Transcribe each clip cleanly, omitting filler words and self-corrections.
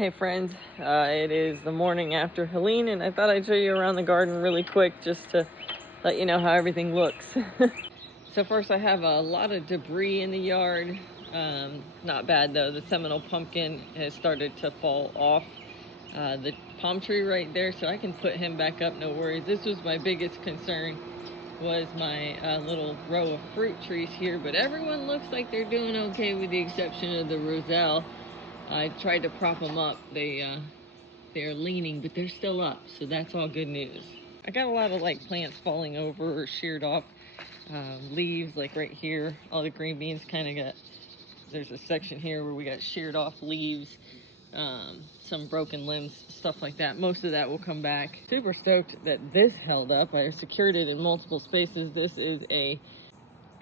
Hey friends, it is the morning after Helene, and I thought I'd show you around the garden really quick just to let you know how everything looks. So first, I have a lot of debris in the yard. Not bad though. The Seminole pumpkin has started to fall off the palm tree right there, so I can put him back up, no worries. This was my biggest concern, was my little row of fruit trees here, but everyone looks like they're doing okay with the exception of the roselle. I tried to prop them up. They're leaning, but they're still up, so that's all good news. I got a lot of like plants falling over or sheared off leaves, like right here. All the green beans kind of got, there's a section here where we got sheared off leaves, some broken limbs, stuff like that. Most of that will come back. Super stoked that this held up. I secured it in multiple spaces. This is a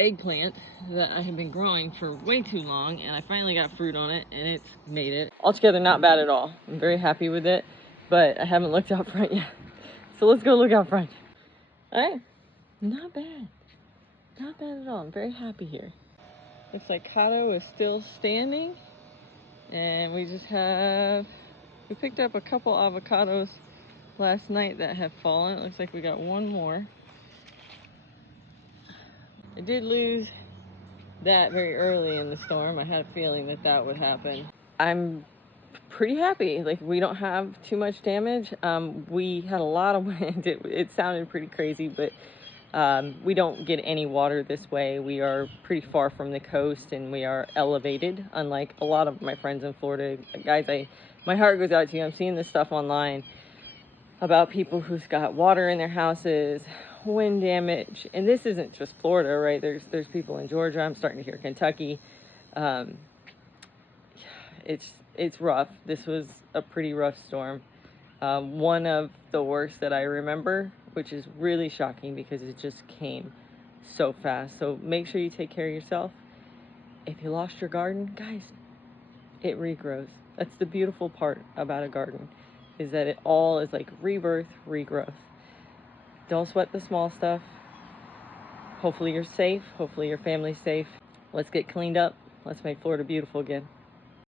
eggplant that I have been growing for way too long, and I finally got fruit on it, and it's made it. Altogether, not bad at all. I'm very happy with it, but I haven't looked out front yet. So let's go look out front. All right, not bad. Not bad at all. I'm very happy here. Looks like Kato is still standing, and we picked up a couple avocados last night that have fallen. It looks like we got one more. I did lose that very early in the storm. I had a feeling that that would happen. I'm pretty happy. Like, we don't have too much damage. We had a lot of wind. It sounded pretty crazy, but we don't get any water this way. We are pretty far from the coast, and we are elevated, unlike a lot of my friends in Florida. Guys, my heart goes out to you. I'm seeing this stuff online about people who've got water in their houses, wind damage, and this isn't just Florida, right? There's people in Georgia. I'm starting to hear Kentucky. It's rough. This was a pretty rough storm. One of the worst that I remember, which is really shocking because it just came so fast. So make sure you take care of yourself. If you lost your garden, guys, it regrows. That's the beautiful part about a garden, is that it all is like rebirth, regrowth. Don't sweat the small stuff. Hopefully you're safe. Hopefully your family's safe. Let's get cleaned up. Let's make Florida beautiful again.